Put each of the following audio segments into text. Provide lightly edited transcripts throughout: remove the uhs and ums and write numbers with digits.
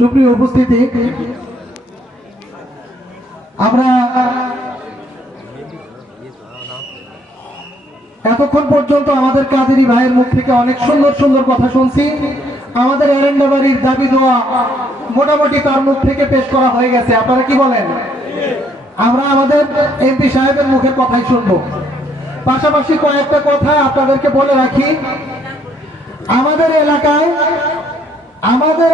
সুপ্রিয় উপস্থিতি, আমরা এতক্ষণ পর্যন্ত আমাদের কাদেরী ভাইয়ের মুখ থেকে অনেক সুন্দর সুন্দর কথা শুনছি। আমাদের এরেন্ডাবাড়ির দাবি দোয়া মোটামুটি তার মুখ থেকে পেশ করা হয়ে গেছে। আপনারা কি বলেন? আমরা আমাদের এমপি সাহেবের মুখের কথাই শুনবো। পাশাপাশি কয়েকটা কথা আপনাদেরকে বলে রাখি। আমাদের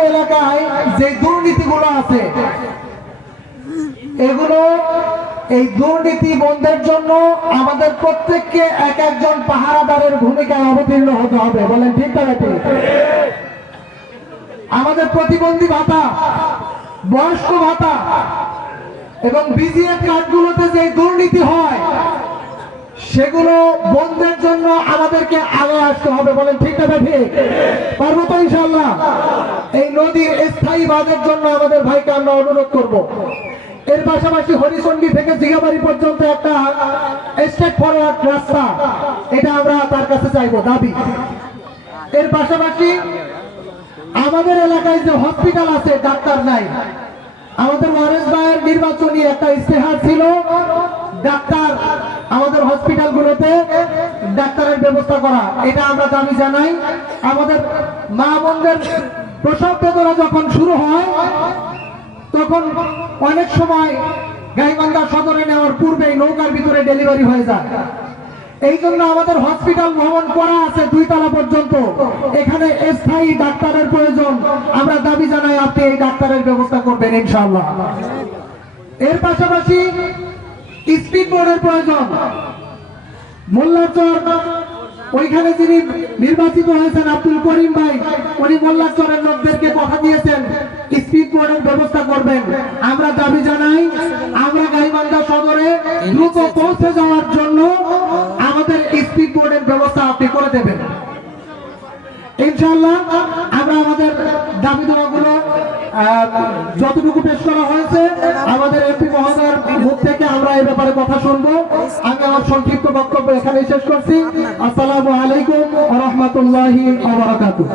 এলাকায় যে দুর্নীতিগুলো আছে, এগুলো এই দুর্নীতি বন্ধের জন্য আমাদের প্রত্যেককে এক একজন পাহারাদারের ভূমিকায় অবতীর্ণ হতে হবে। বলেন ঠিক না ঠিক? আমাদের প্রতিবন্ধী ভাতা, বয়স্ক ভাতা এবং বিজিএফ কার্ডগুলোতে যে দুর্নীতি হয় সেগুলো বন্ধের জন্য আমাদেরকে আগে আসতে হবে। বলেন ঠিক না ঠিক? পারবো তো ইনশাআল্লাহ? এই নদীর স্থায়ী বাঁধের জন্য আমাদের ভাইকে আমরা অনুরোধ করব। এর পাশাপাশি হরিচন্ডী থেকে জিগাবাড়ি পর্যন্ত একটা স্টেট ফরওয়ার্ড রাস্তা, এটা আমরা তার কাছে চাইবো, দাবি। এর পাশাপাশি আমাদের এলাকায় যে হসপিটাল আছে, ডাক্তার নাই। আমাদের ওয়ারেস ভাইয়ের নির্বাচনী একটা ইস্তেহার ছিল, ডাক্তার আমাদের হসপিটালগুলোতে ডাক্তারের ব্যবস্থা করা, এটা আমরা দাবি জানাই। আমাদের মা বোনদের প্রসব বেদনা যখন শুরু হয় তখন অনেক সময় গাইবান্ধা সদরে নেওয়ার পূর্বেই নৌকার ভিতরে ডেলিভারি হয়ে যায়। এই জন্য আমাদের হসপিটাল ভবন করা আছে 2 তলা পর্যন্ত, এখানে স্থায়ী ডাক্তারের প্রয়োজন। আমরা দাবি জানাই আপনি এই ডাক্তারের ব্যবস্থা করবেন ইনশাআল্লাহ। এর পাশাপাশি স্পিড বোর্ডের প্রয়োজন। মোল্লাচর ওইখানে যিনি নির্বাচিত হয়েছেন আব্দুল করিম ভাই, উনি মোল্লাচরের লোকদেরকে কথা দিয়েছেন স্পিড বোর্ডের ব্যবস্থা করবেন। আমরা দাবি জানাই আমরা গাইবান্ধা সদরে দ্রুত পৌঁছে যাওয়ার জন্য আমাদের স্পিড বোর্ডের ব্যবস্থা আপনি করে দেবেন ইনশাআল্লাহ। আমরা আমাদের দাবি দেওয়াগুলো যতটুকু পেশ করা হয়েছে আমাদের এমপি মহোদয়ের মুখ থেকে আমরা এই ব্যাপারে কথা শুনবো। আমি আমার সংক্ষিপ্ত বক্তব্য এখানেই শেষ করছি। আসসালামু আলাইকুম ওয়া রাহমাতুল্লাহি ওয়া বারাকাতুহু।